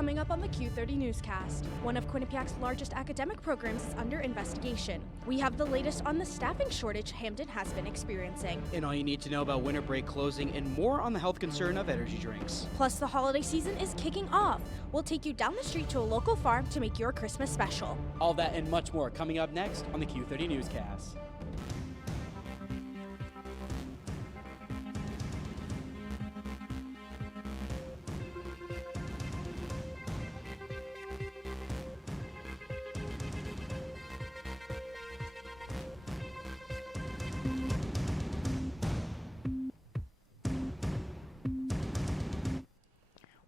Coming up on the Q30 Newscast, one of Quinnipiac's largest academic programs is under investigation. We have the latest on the staffing shortage Hamden has been experiencing. And all you need to know about winter break closing and more on the health concern of energy drinks. Plus, the holiday season is kicking off. We'll take you down the street to a local farm to make your Christmas special. All that and much more coming up next on the Q30 Newscast.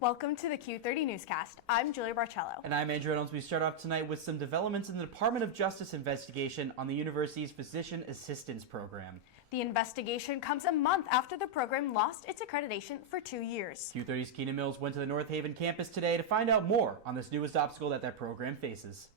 Welcome to the Q30 Newscast. I'm Julia Barcello. And I'm Andrew Reynolds. We start off tonight with some developments in the Department of Justice investigation on the university's Physician Assistance Program. The investigation comes a month after the program lost its accreditation for 2 years. Q30's Keenan Mills went to the North Haven campus today to find out more on this newest obstacle that program faces.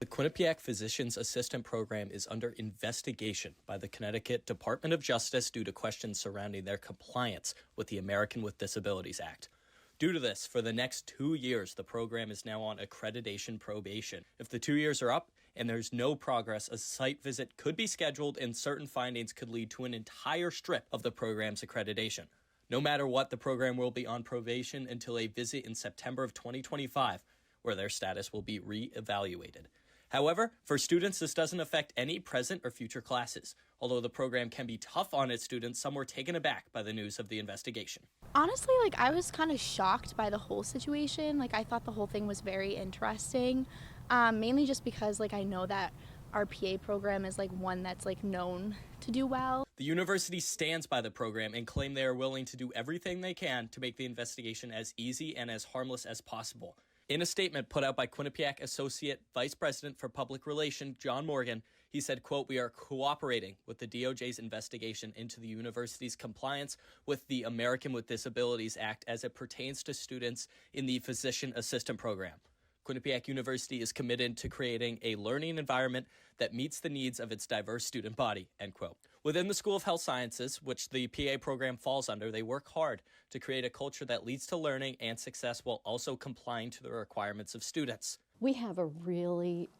The Quinnipiac Physician's Assistant Program is under investigation by the Connecticut Department of Justice due to questions surrounding their compliance with the American with Disabilities Act. Due to this, for the next 2 years, the program is now on accreditation probation. If the 2 years are up and there's no progress, a site visit could be scheduled and certain findings could lead to an entire strip of the program's accreditation. No matter what, the program will be on probation until a visit in September of 2025, where their status will be re-evaluated. However, for students, this doesn't affect any present or future classes. Although the program can be tough on its students, some were taken aback by the news of the investigation. Honestly, I was kind of shocked by the whole situation. I thought the whole thing was very interesting, mainly just because, I know that our PA program is, one that's, known to do well. The university stands by the program and claim they are willing to do everything they can to make the investigation as easy and as harmless as possible. In a statement put out by Quinnipiac Associate Vice President for Public Relations, John Morgan, he said, quote, "We are cooperating with the DOJ's investigation into the university's compliance with the American with Disabilities Act as it pertains to students in the Physician Assistant Program. Quinnipiac University is committed to creating a learning environment that meets the needs of its diverse student body," end quote. Within the School of Health Sciences, which the PA program falls under, they work hard to create a culture that leads to learning and success while also complying to the requirements of students. We have a really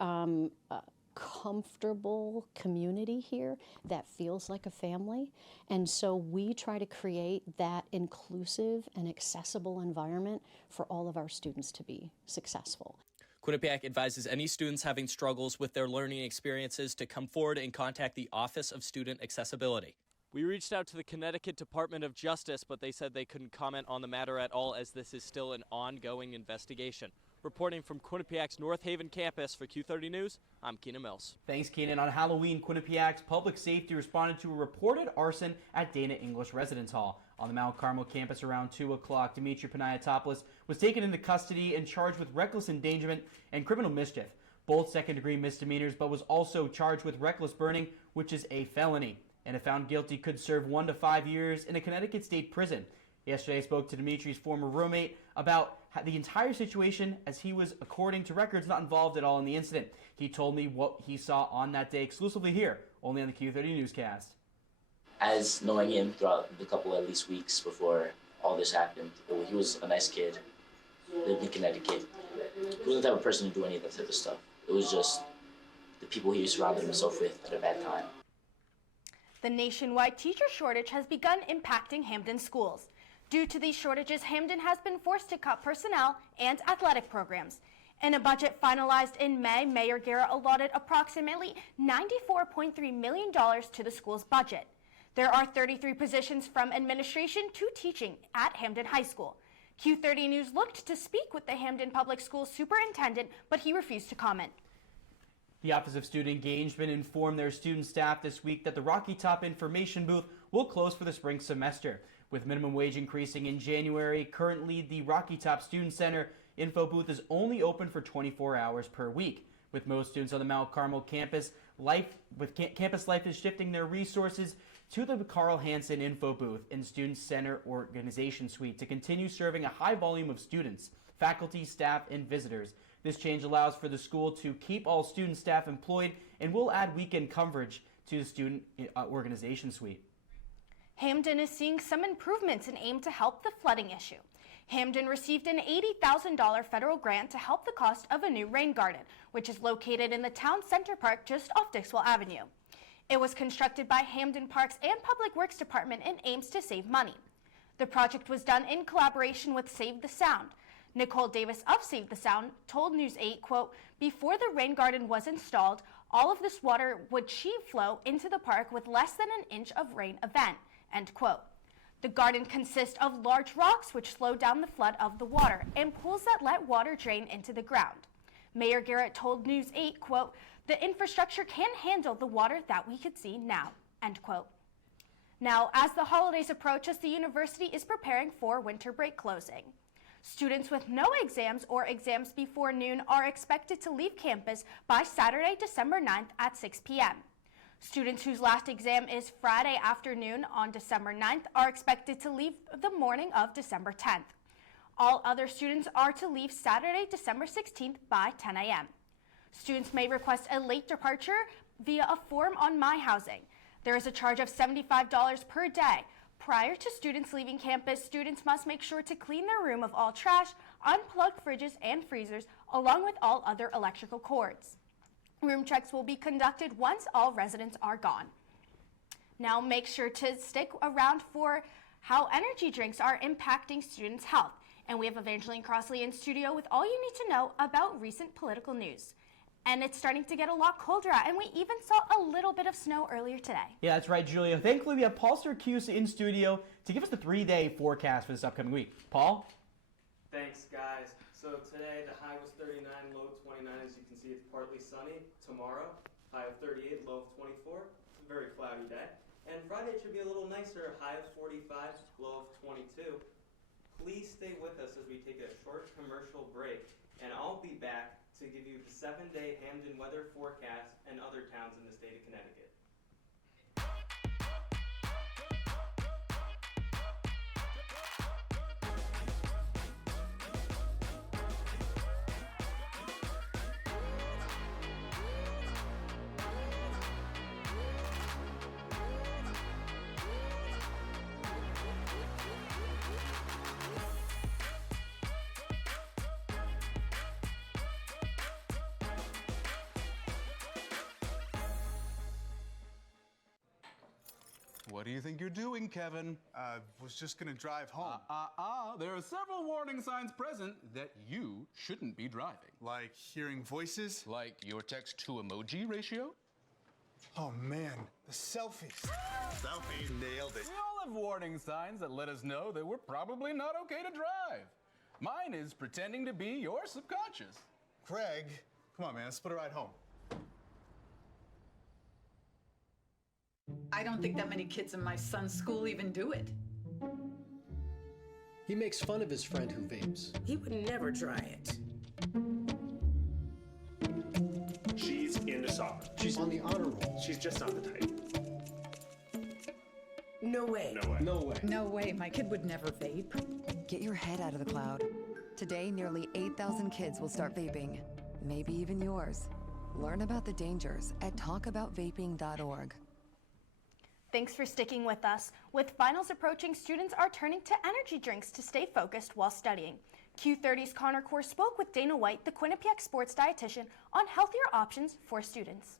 comfortable community here that feels like a family, and so we try to create that inclusive and accessible environment for all of our students to be successful. Quinnipiac advises any students having struggles with their learning experiences to come forward and contact the Office of Student Accessibility. We reached out to the Connecticut Department of Justice, but they said they couldn't comment on the matter at all as this is still an ongoing investigation. Reporting from Quinnipiac's North Haven campus for Q30 News, I'm Keenan Mills. Thanks, Keenan. On Halloween, Quinnipiac's public safety responded to a reported arson at Dana English Residence Hall. On the Mount Carmel campus around 2 o'clock, Dimitri Panayotopoulos was taken into custody and charged with reckless endangerment and criminal mischief, both second-degree misdemeanors, but was also charged with reckless burning, which is a felony. And if found guilty, could serve 1 to 5 years in a Connecticut state prison. Yesterday, I spoke to Dimitri's former roommate about the entire situation, as he was, according to records, not involved at all in the incident. He told me what he saw on that day exclusively here, only on the Q30 Newscast. As knowing him throughout the couple at least weeks before all this happened, he was a nice kid, lived in Connecticut. He wasn't the type of person to do any of that type of stuff. It was just the people he surrounded himself with at a bad time. The nationwide teacher shortage has begun impacting Hamden schools. Due to these shortages, Hamden has been forced to cut personnel and athletic programs. In a budget finalized in May, Mayor Guerra allotted approximately $94.3 million to the school's budget. There are 33 positions from administration to teaching at Hamden High School. Q30 News looked to speak with the Hamden Public Schools superintendent, but he refused to comment. The Office of Student Engagement informed their student staff this week that the Rocky Top information booth will close for the spring semester. With minimum wage increasing in January, currently the Rocky Top Student Center info booth is only open for 24 hours per week. With most students on the Mount Carmel campus, campus life is shifting their resources to the Carl Hansen info booth and Student Center Organization Suite to continue serving a high volume of students, faculty, staff, and visitors. This change allows for the school to keep all student staff employed and will add weekend coverage to the Student Organization Suite. Hamden is seeing some improvements and aim to help the flooding issue. Hamden received an $80,000 federal grant to help the cost of a new rain garden, which is located in the town center park just off Dixwell Avenue. It was constructed by Hamden Parks and Public Works Department and aims to save money. The project was done in collaboration with Save the Sound. Nicole Davis of Save the Sound told News 8, quote, "Before the rain garden was installed, all of this water would sheet flow into the park with less than an inch of rain event," end quote. The garden consists of large rocks which slow down the flood of the water and pools that let water drain into the ground. Mayor Garrett told News 8, quote, "The infrastructure can handle the water that we could see now," end quote. Now, as the holidays approach, the university is preparing for winter break closing. Students with no exams or exams before noon are expected to leave campus by Saturday, December 9th at 6 p.m. Students whose last exam is Friday afternoon on December 9th are expected to leave the morning of December 10th. All other students are to leave Saturday, December 16th by 10 a.m. Students may request a late departure via a form on My Housing. There is a charge of $75 per day. Prior to students leaving campus, students must make sure to clean their room of all trash, unplug fridges and freezers, along with all other electrical cords. Room checks will be conducted once all residents are gone. Now make sure to stick around for how energy drinks are impacting students' health. And we have Evangeline Crossley in studio with all you need to know about recent political news. And it's starting to get a lot colder out, and we even saw a little bit of snow earlier today. Yeah, that's right, Julia. Thankfully, we have Paul Syracuse in studio to give us the 3-day forecast for this upcoming week. Paul? Thanks, guys. So today the high was 39, low 29. As you can see, it's partly sunny. Tomorrow, high of 38, low of 24. It's a very cloudy day. And Friday it should be a little nicer, high of 45, low of 22. Please stay with us as we take a short commercial break, and I'll be back to give you the 7-day Hamden weather forecast and other towns in the state of Connecticut. What do you think you're doing, Kevin? Was just gonna drive home. There are several warning signs present that you shouldn't be driving. Like hearing voices? Like your text-to-emoji ratio? Oh man, the selfies. Selfies, nailed it. We all have warning signs that let us know that we're probably not okay to drive. Mine is pretending to be your subconscious. Greg, come on man, let's put a ride home. I don't think that many kids in my son's school even do it. He makes fun of his friend who vapes. He would never try it. She's into soccer. She's on the honor roll. She's just not the type. No way. No way. No way. No way, my kid would never vape. Get your head out of the cloud. Today, nearly 8,000 kids will start vaping. Maybe even yours. Learn about the dangers at talkaboutvaping.org. Thanks for sticking with us. With finals approaching, students are turning to energy drinks to stay focused while studying. Q30's Connor Core spoke with Dana White, the Quinnipiac sports dietitian, on healthier options for students.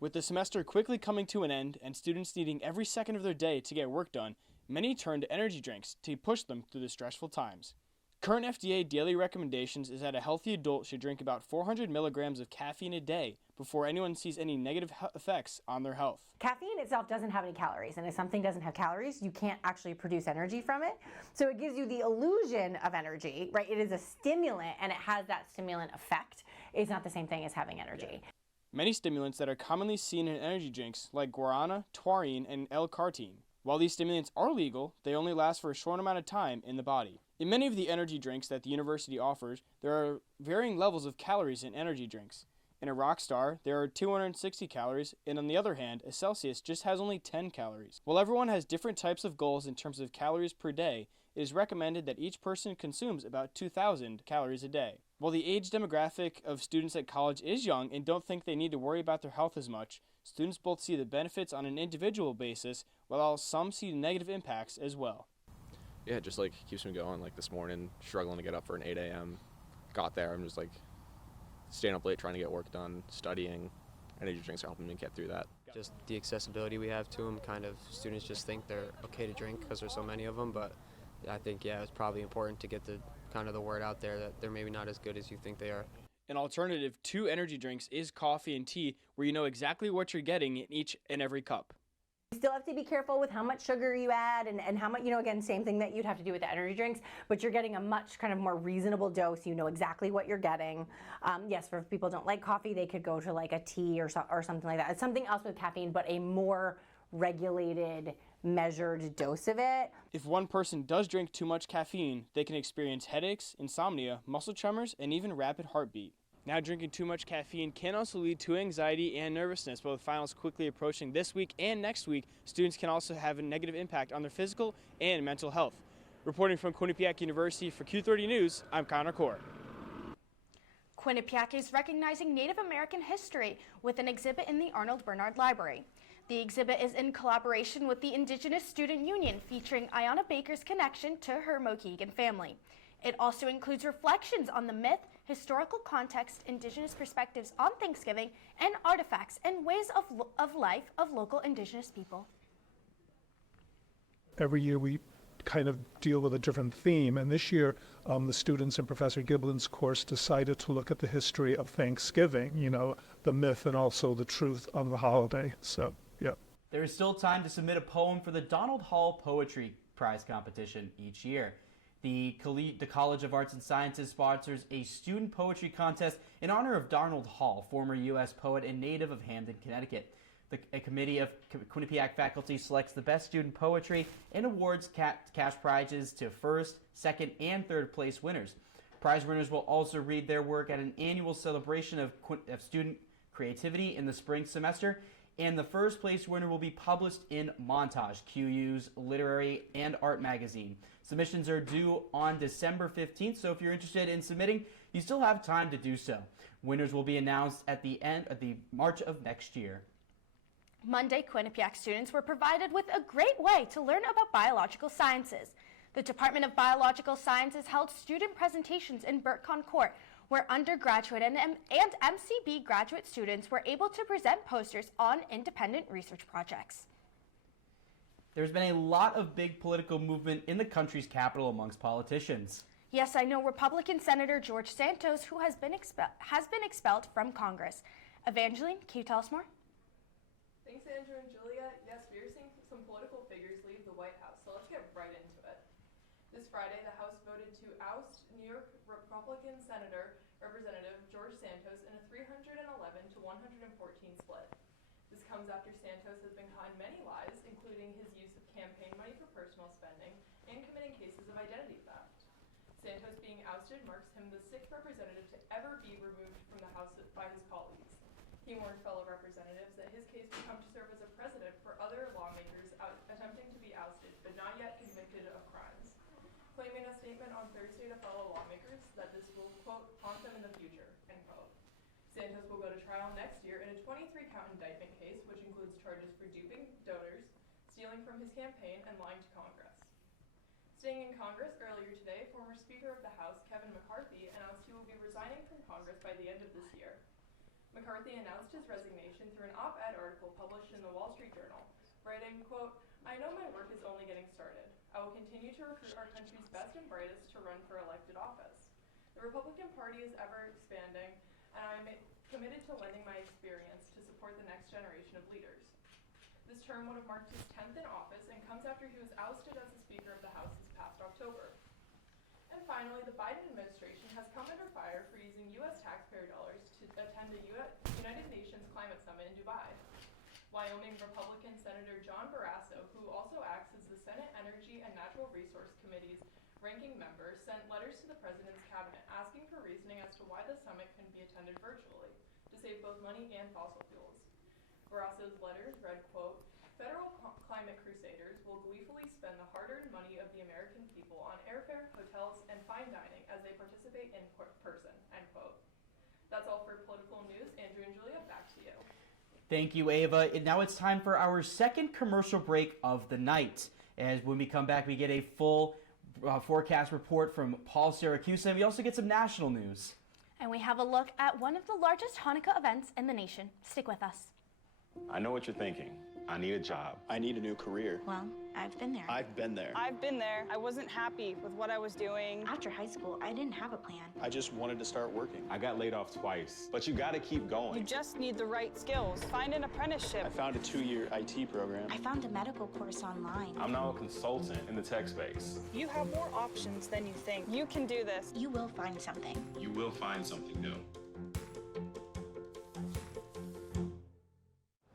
With the semester quickly coming to an end and students needing every second of their day to get work done, many turn to energy drinks to push them through the stressful times. Current FDA daily recommendations is that a healthy adult should drink about 400 milligrams of caffeine a day before anyone sees any negative effects on their health. Caffeine itself doesn't have any calories, and if something doesn't have calories, you can't actually produce energy from it. So it gives you the illusion of energy, right? It is a stimulant, and it has that stimulant effect. It's not the same thing as having energy. Many stimulants that are commonly seen in energy drinks, like guarana, taurine, and L-carnitine. While these stimulants are legal, they only last for a short amount of time in the body. In many of the energy drinks that the university offers, there are varying levels of calories in energy drinks. In a Rockstar, there are 260 calories, and on the other hand, a Celsius just has only 10 calories. While everyone has different types of goals in terms of calories per day, it is recommended that each person consumes about 2,000 calories a day. While the age demographic of students at college is young and don't think they need to worry about their health as much, students both see the benefits on an individual basis, while some see negative impacts as well. Yeah, just like keeps me going. Like this morning, struggling to get up for an 8 a.m. Got there, I'm just like staying up late trying to get work done, studying. Energy drinks are helping me get through that. Just the accessibility we have to them, kind of students just think they're okay to drink because there's so many of them, but I think, yeah, it's probably important to get the kind of the word out there that they're maybe not as good as you think they are. An alternative to energy drinks is coffee and tea, where you know exactly what you're getting in each and every cup. You still have to be careful with how much sugar you add and how much, again, same thing that you'd have to do with the energy drinks, but you're getting a much kind of more reasonable dose. You know exactly what you're getting. Yes, for people who don't like coffee, they could go to like a tea or something like that. It's something else with caffeine, but a more regulated, measured dose of it. If one person does drink too much caffeine, they can experience headaches, insomnia, muscle tremors, and even rapid heartbeat. Now, drinking too much caffeine can also lead to anxiety and nervousness, but with finals quickly approaching this week and next week, students can also have a negative impact on their physical and mental health. Reporting from Quinnipiac University for Q30 News, I'm Connor Core. Quinnipiac is recognizing Native American history with an exhibit in the Arnold Bernard Library. The exhibit is in collaboration with the Indigenous Student Union, featuring Ayanna Baker's connection to her Mohegan family. It also includes reflections on the myth, historical context, Indigenous perspectives on Thanksgiving, and artifacts and ways of life of local Indigenous people. Every year we kind of deal with a different theme, and this year the students in Professor Giblin's course decided to look at the history of Thanksgiving, the myth and also the truth of the holiday. So, yeah. There is still time to submit a poem for the Donald Hall Poetry Prize competition each year. The College of Arts and Sciences sponsors a student poetry contest in honor of Donald Hall, former U.S. poet and native of Hamden, Connecticut. A committee of Quinnipiac faculty selects the best student poetry and awards cash prizes to first, second, and third place winners. Prize winners will also read their work at an annual celebration of student creativity in the spring semester, and the first place winner will be published in Montage, QU's literary and art magazine. Submissions are due on December 15th, so if you're interested in submitting, you still have time to do so. Winners will be announced at the end of the March of next year. Monday, Quinnipiac students were provided with a great way to learn about biological sciences. The Department of Biological Sciences held student presentations in Burtcon Court, where undergraduate and MCB graduate students were able to present posters on independent research projects. There's been a lot of big political movement in the country's capital amongst politicians. Yes, I know Republican Senator George Santos, who has been expelled from Congress. Evangeline, can you tell us more? Thanks, Andrew and Julia. Yes, we are seeing some political figures leave the White House, so let's get right into it. This Friday, the House voted to oust New York Republican Representative George Santos in a 311 to 114 split. This comes after Santos has been caught in many lies, including his use of campaign money for personal spending and committing cases of identity theft. Santos being ousted marks him the 6th representative to ever be removed from the House by his colleagues. He warned fellow representatives that his case would come to serve as a precedent for other lawmakers attempting to be ousted but not yet convicted of crimes, claiming a statement on Thursday to fellow lawmakers that this will, quote, haunt them in the future, end quote. Santos will go to trial next year in a 23-count indictment case, which includes charges for duping donors, stealing from his campaign, and lying to Congress. Staying in Congress earlier today, former Speaker of the House, Kevin McCarthy, announced he will be resigning from Congress by the end of this year. McCarthy announced his resignation through an op-ed article published in the Wall Street Journal, writing, quote, "I know my work is only getting started. I will continue to recruit our country's best and brightest to run for elected office. The Republican Party is ever expanding, and I am committed to lending my experience to support the next generation of leaders." This term would have marked his 10th in office and comes after he was ousted as the Speaker of the House this past October. And finally, the Biden administration has come under fire for using U.S. taxpayer dollars to attend a United Nations climate summit in Dubai. Wyoming Republican Senator John Barrasso, who also acts as the Senate Energy and Natural Resource Committee's ranking member, sent letters to the president's cabinet asking for reasoning as to why the summit couldn't be attended virtually, to save both money and fossil fuels. Barrasso's letters read, quote, "Federal climate crusaders will gleefully spend the hard-earned money of the American people on airfare, hotels, and fine dining as they participate in person," end quote. That's all for political news. Andrew and Julia, back to you. Thank you, Ava. And now it's time for our second commercial break of the night. As when we come back, we get a full forecast report from Paul Syracuse, and we also get some national news. And we have a look at one of the largest Hanukkah events in the nation. Stick with us. I know what you're thinking. I need a job. I need a new career. Well, I've been there. I've been there. I've been there. I wasn't happy with what I was doing. After high school, I didn't have a plan. I just wanted to start working. I got laid off twice, but you gotta keep going. You just need the right skills. Find an apprenticeship. I found a 2-year IT program. I found a medical course online. I'm now a consultant in the tech space. You have more options than you think. You can do this. You will find something. You will find something new.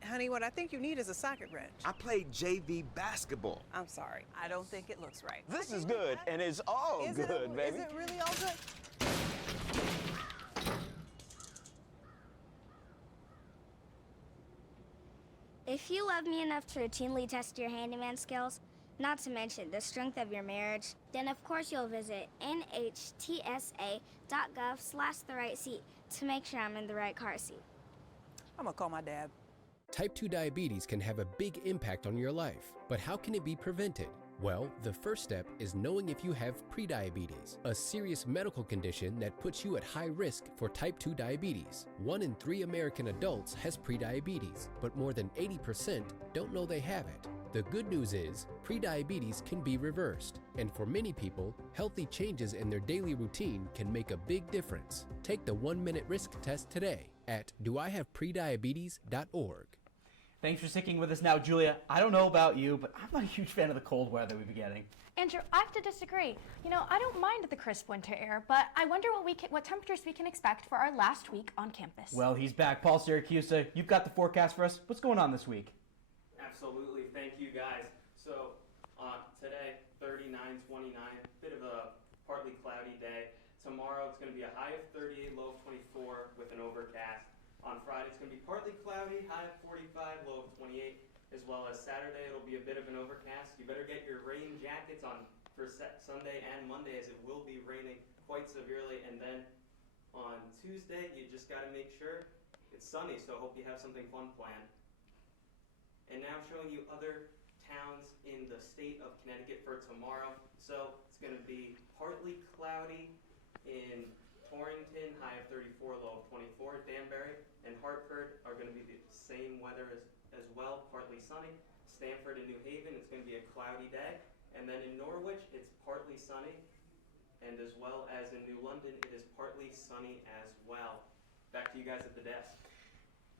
Honey, what I think you need is a socket wrench. I played JV basketball. I'm sorry. I don't think it looks right. This is good, and it's all good, baby. Is it really all good? If you love me enough to routinely test your handyman skills, not to mention the strength of your marriage, then of course you'll visit nhtsa.gov/therightseat to make sure I'm in the right car seat. I'm gonna call my dad. Type 2 diabetes can have a big impact on your life, but how can it be prevented? Well, the first step is knowing if you have prediabetes, a serious medical condition that puts you at high risk for type 2 diabetes. 1 in 3 American adults has prediabetes, but more than 80% don't know they have it. The good news is, prediabetes can be reversed, and for many people, healthy changes in their daily routine can make a big difference. Take the 1-minute risk test today at doihaveprediabetes.org. Thanks for sticking with us now, Julia. I don't know about you, but I'm not a huge fan of the cold weather we've been getting. Andrew, I have to disagree. You know, I don't mind the crisp winter air, but I wonder what temperatures we can expect for our last week on campus. Well, he's back. Paul Syracuse, you've got the forecast for us. What's going on this week? Absolutely. Thank you, guys. So, today, 39, 29, bit of a partly cloudy day. Tomorrow, it's going to be a high of 38, low of 24 with an overcast. On Friday, it's going to be partly cloudy, high of 45, low of 28, as well as Saturday, it'll be a bit of an overcast. You better get your rain jackets on for Sunday and Monday, as it will be raining quite severely. And then on Tuesday, you just got to make sure it's sunny, so I hope you have something fun planned. And now showing you other towns in the state of Connecticut for tomorrow. So it's going to be partly cloudy in Torrington, high of 34, low of 24. Danbury and Hartford are going to be the same weather as well, partly sunny. Stamford and New Haven, it's going to be a cloudy day. And then in Norwich, it's partly sunny. And as well as in New London, it is partly sunny as well. Back to you guys at the desk.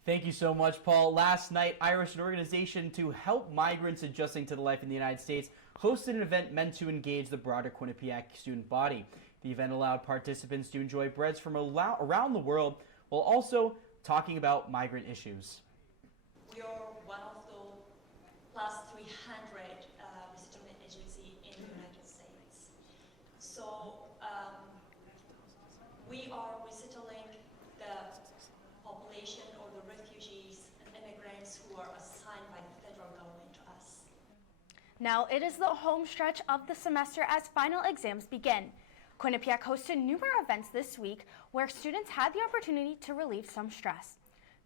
Thank you so much, Paul. Last night, Irish, an organization to help migrants adjusting to the life in the United States, hosted an event meant to engage the broader Quinnipiac student body. The event allowed participants to enjoy breads from around the world while also talking about migrant issues. We are one of the plus 300 resettlement agencies in the United States. So we are resettling the population or the refugees and immigrants who are assigned by the federal government to us. Now it is the home stretch of the semester as final exams begin. Quinnipiac hosted numerous events this week where students had the opportunity to relieve some stress.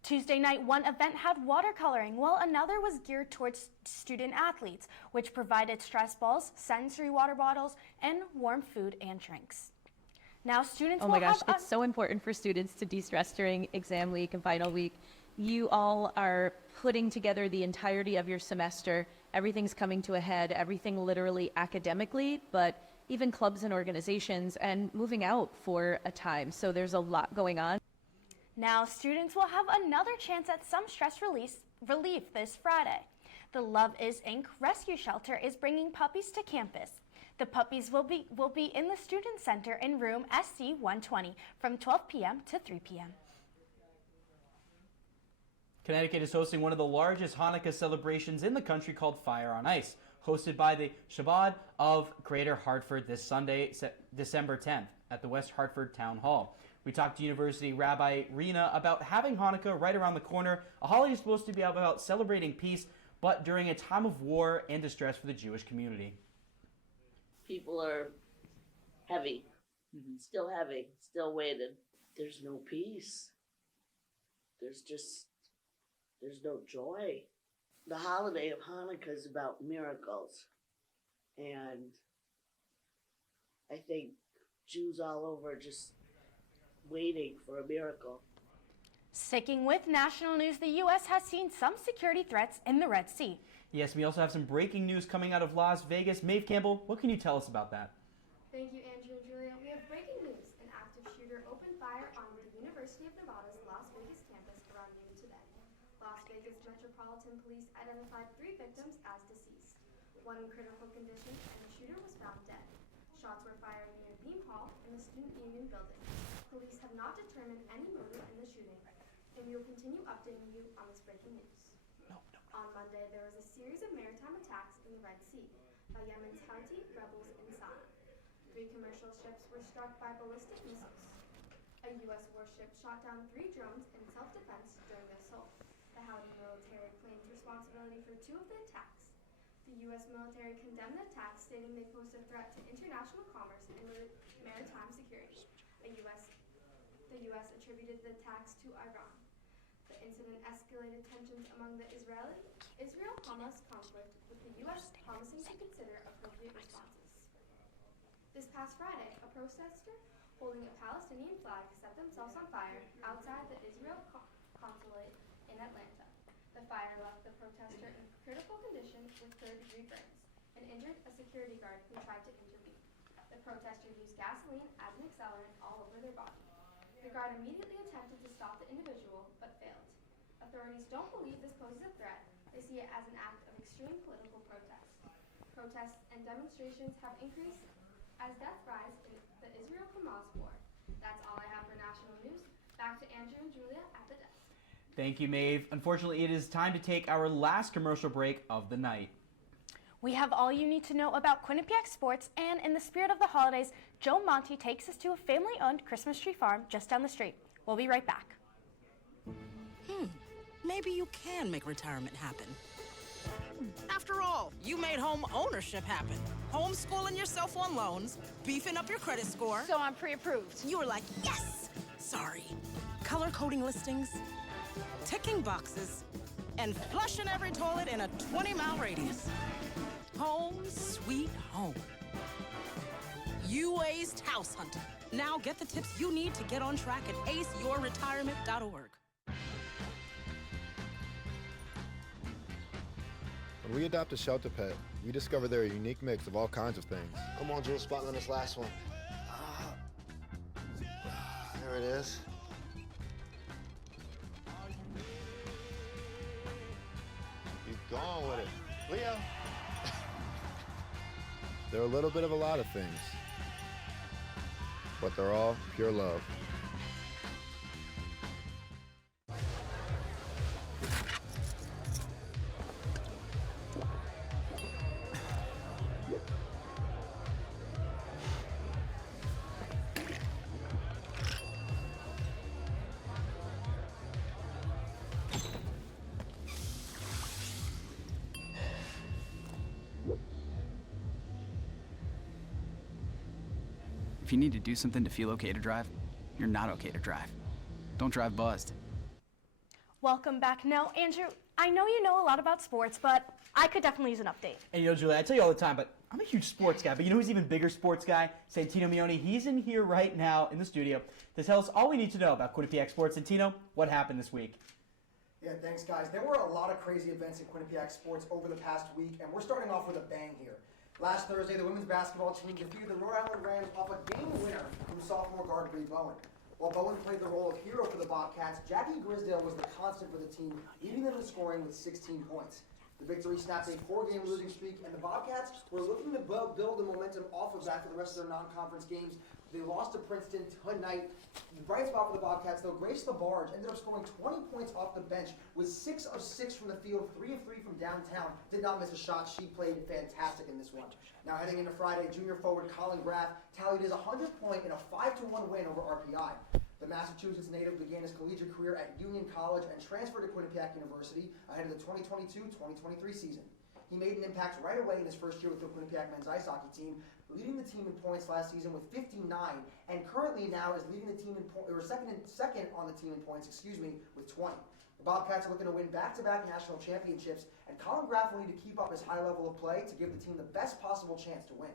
Tuesday night, one event had watercoloring, while another was geared towards student athletes, which provided stress balls, sensory water bottles, and warm food and drinks. Now students Oh my gosh, it's so important for students to de-stress during exam week and final week. You all are putting together the entirety of your semester. Everything's coming to a head, everything literally academically, but even clubs and organizations, and moving out for a time. So there's a lot going on. Now students will have another chance at some stress relief this Friday. The Love Is Inc. Rescue Shelter is bringing puppies to campus. The puppies will be in the Student Center in room SC 120 from 12 p.m. to 3 p.m. Connecticut is hosting one of the largest Hanukkah celebrations in the country called Fire on Ice, hosted by the Shabbat of Greater Hartford this Sunday, December 10th, at the West Hartford Town Hall. We talked to University Rabbi Rena about having Hanukkah right around the corner. A holiday is supposed to be about celebrating peace, but during a time of war and distress for the Jewish community. People are heavy, still heavy, still weighted. There's no peace. There's no joy. The holiday of Hanukkah is about miracles. And I think Jews all over just waiting for a miracle. Sticking with national news, the U.S. has seen some security threats in the Red Sea. Yes, we also have some breaking news coming out of Las Vegas. Maeve Campbell, what can you tell us about that? Thank you, Andrew and Julia. We have breaking news. An active shooter opened fire on the University of Nevada's Las Vegas campus around noon today. Las Vegas Metropolitan Police identified 3 victims as deceased, 1 in critical condition, and the shooter was found dead. Shots were fired near Beam Hall in the Student Union building. Police have not determined any motive in the shooting, and we will continue updating you on this breaking news. On Monday, there was a series of maritime attacks in the Red Sea by Yemen's Houthi rebels in Sana'a. 3 commercial ships were struck by ballistic missiles. A U.S. warship shot down 3 drones in self-defense during the assault. The Houthi military claimed responsibility for 2 of the attacks. The U.S. military condemned the attacks, stating they pose a threat to international commerce and maritime security. The U.S. attributed the attacks to Iran. The incident escalated tensions among the Israel-Hamas conflict, with the U.S. promising to consider appropriate responses. This past Friday, a protester holding a Palestinian flag set themselves on fire outside the Israel consulate in Atlanta. The fire left the protester in critical condition with 3rd-degree burns and injured a security guard who tried to intervene. The protester used gasoline as an accelerant all over their body. The guard immediately attempted to stop the individual, but failed. Authorities don't believe this poses a threat. They see it as an act of extreme political protest. Protests and demonstrations have increased as deaths rise in the Israel-Hamas war. That's all I have for national news. Back to Andrew and Julia at the desk. Thank you, Maeve. Unfortunately, it is time to take our last commercial break of the night. We have all you need to know about Quinnipiac sports, and in the spirit of the holidays, Joe Monty takes us to a family-owned Christmas tree farm just down the street. We'll be right back. Maybe you can make retirement happen. After all, you made home ownership happen. Homeschooling yourself on loans, beefing up your credit score. So I'm pre-approved. You were like, yes! Sorry. Color coding listings, ticking boxes, and flushing every toilet in a 20-mile radius. Home sweet home. You aced house hunting. Now get the tips you need to get on track at aceyourretirement.org. When we adopt a shelter pet, we discover they're a unique mix of all kinds of things. Come on, Jules, spot on this last one. There it is. Keep going with it. Leo. They're a little bit of a lot of things, but they're all pure love. If you need to do something to feel okay to drive, you're not okay to drive. Don't drive buzzed. Welcome back. Now, Andrew, I know you know a lot about sports, but I could definitely use an update. And you know, Julia, I tell you all the time, but I'm a huge sports guy. But you know who's even bigger sports guy? Santino Mione. He's in here right now in the studio to tell us all we need to know about Quinnipiac sports. Santino, what happened this week? Yeah, thanks, guys. There were a lot of crazy events in Quinnipiac sports over the past week, and we're starting off with a bang here. Last Thursday, the women's basketball team defeated the Rhode Island Rams off a game winner from sophomore guard Bree Bowen. While Bowen played the role of hero for the Bobcats, Jackie Grisdale was the constant for the team, leading them in scoring with 16 points. The victory snapped a 4-game losing streak, and the Bobcats were looking to build the momentum off of that for the rest of their non-conference games. They lost to Princeton tonight. The bright spot for the Bobcats, though, Grace LaBarge ended up scoring 20 points off the bench with 6 of 6 from the field, 3 of 3 from downtown. Did not miss a shot. She played fantastic in this one. Now heading into Friday, junior forward Colin Graff tallied his 100-point in a 5-1 win over RPI. The Massachusetts native began his collegiate career at Union College and transferred to Quinnipiac University ahead of the 2022-2023 season. He made an impact right away in his first year with the Quinnipiac men's ice hockey team, leading the team in points last season with 59, and currently now is leading the team in second on the team in points, with 20. The Bobcats are looking to win back-to-back national championships, and Colin Graff will need to keep up his high level of play to give the team the best possible chance to win.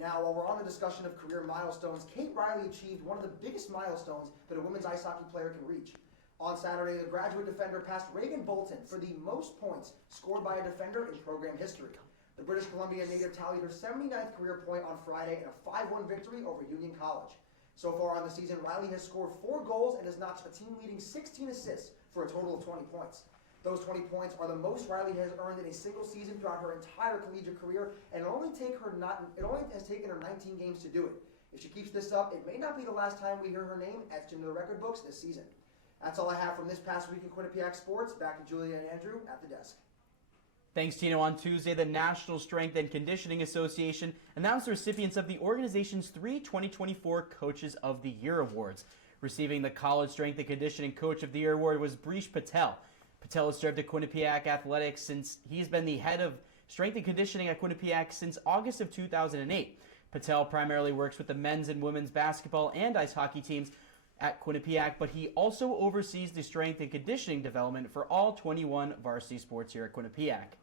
Now, while we're on the discussion of career milestones, Kate Riley achieved one of the biggest milestones that a women's ice hockey player can reach. On Saturday, the graduate defender passed Reagan Bolton for the most points scored by a defender in program history. The British Columbia native tallied her 79th career point on Friday in a 5-1 victory over Union College. So far on the season, Riley has scored 4 goals and has notched a team-leading 16 assists for a total of 20 points. Those 20 points are the most Riley has earned in a single season throughout her entire collegiate career, and it only has taken her 19 games to do it. If she keeps this up, it may not be the last time we hear her name etched into the record books this season. That's all I have from this past week in Quinnipiac sports. Back to Julia and Andrew at the desk. Thanks, Tino. On Tuesday, the National Strength and Conditioning Association announced the recipients of the organization's 2024 Coaches of the Year Awards. Receiving the College Strength and Conditioning Coach of the Year award was Breesh Patel. Patel has served at Quinnipiac Athletics since he's been the head of strength and conditioning at Quinnipiac since August of 2008. Patel primarily works with the men's and women's basketball and ice hockey teams at Quinnipiac, but he also oversees the strength and conditioning development for all 21 varsity sports here at Quinnipiac.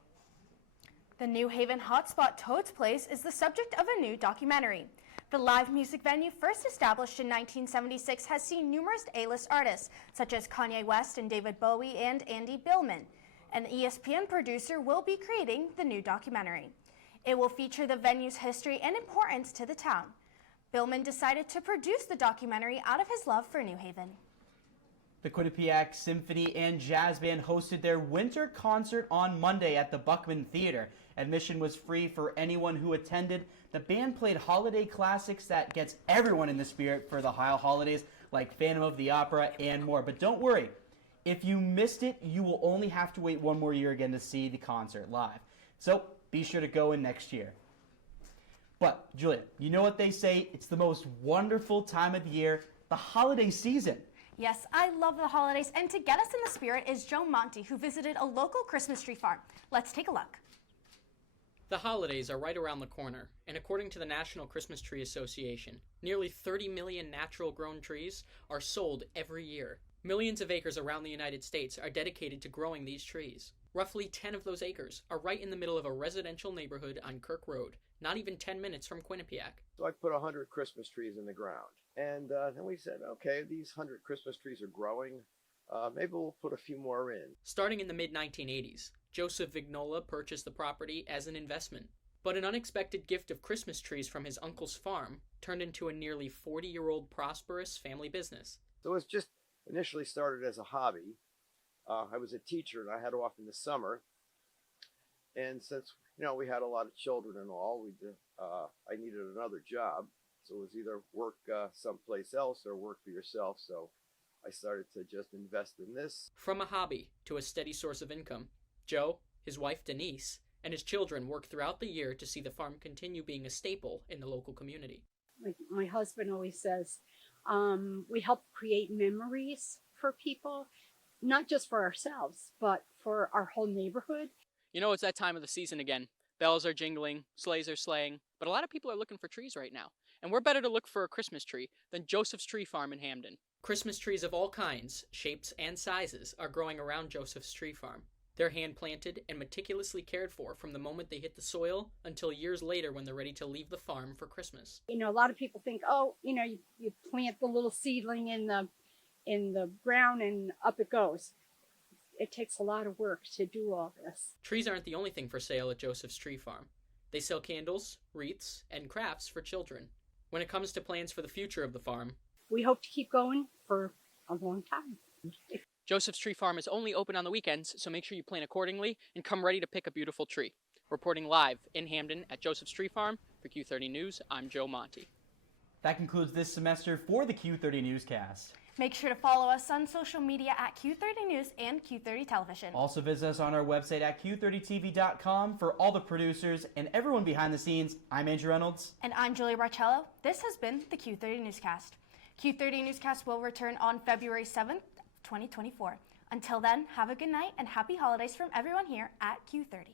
The New Haven hotspot Toad's Place is the subject of a new documentary. The live music venue, first established in 1976, has seen numerous A-list artists, such as Kanye West and David Bowie and Andy Billman. An ESPN producer will be creating the new documentary. It will feature the venue's history and importance to the town. Billman decided to produce the documentary out of his love for New Haven. The Quinnipiac Symphony and Jazz Band hosted their winter concert on Monday at the Buckman Theater. Admission was free for anyone who attended. The band played holiday classics that gets everyone in the spirit for the holidays, like Phantom of the Opera and more. But don't worry, if you missed it, you will only have to wait one more year again to see the concert live. So be sure to go in next year. But, Julia, you know what they say? It's the most wonderful time of the year, the holiday season. Yes, I love the holidays, and to get us in the spirit is Joe Monty, who visited a local Christmas tree farm. Let's take a look. The holidays are right around the corner, and according to the National Christmas Tree Association, nearly 30 million natural-grown trees are sold every year. Millions of acres around the United States are dedicated to growing these trees. Roughly 10 of those acres are right in the middle of a residential neighborhood on Kirk Road, not even 10 minutes from Quinnipiac. So I put 100 Christmas trees in the ground. And then we said, okay, these 100 Christmas trees are growing. Maybe we'll put a few more in. Starting in the mid-1980s, Joseph Vignola purchased the property as an investment. But an unexpected gift of Christmas trees from his uncle's farm turned into a nearly 40-year-old prosperous family business. So it was just initially started as a hobby. I was a teacher and I had off in the summer. And since, we had a lot of children and all, I needed another job. So it was either work someplace else or work for yourself. So I started to just invest in this. From a hobby to a steady source of income, Joe, his wife Denise, and his children work throughout the year to see the farm continue being a staple in the local community. Like my husband always says, we help create memories for people, not just for ourselves, but for our whole neighborhood. It's that time of the season again. Bells are jingling, sleighs are sleighing, but a lot of people are looking for trees right now. And we're better to look for a Christmas tree than Joseph's Tree Farm in Hamden. Christmas trees of all kinds, shapes, and sizes are growing around Joseph's Tree Farm. They're hand-planted and meticulously cared for from the moment they hit the soil until years later when they're ready to leave the farm for Christmas. A lot of people think, you plant the little seedling in the ground and up it goes. It takes a lot of work to do all this. Trees aren't the only thing for sale at Joseph's Tree Farm. They sell candles, wreaths, and crafts for children. When it comes to plans for the future of the farm, we hope to keep going for a long time. Joseph's Tree Farm is only open on the weekends, so make sure you plan accordingly and come ready to pick a beautiful tree. Reporting live in Hamden at Joseph's Tree Farm for Q30 News, I'm Joe Monty. That concludes this semester for the Q30 Newscast. Make sure to follow us on social media at Q30 News and Q30 Television. Also visit us on our website at Q30TV.com for all the producers and everyone behind the scenes. I'm Andrew Reynolds. And I'm Julia Barcello. This has been the Q30 Newscast. Q30 Newscast will return on February 7th, 2024. Until then, have a good night and happy holidays from everyone here at Q30.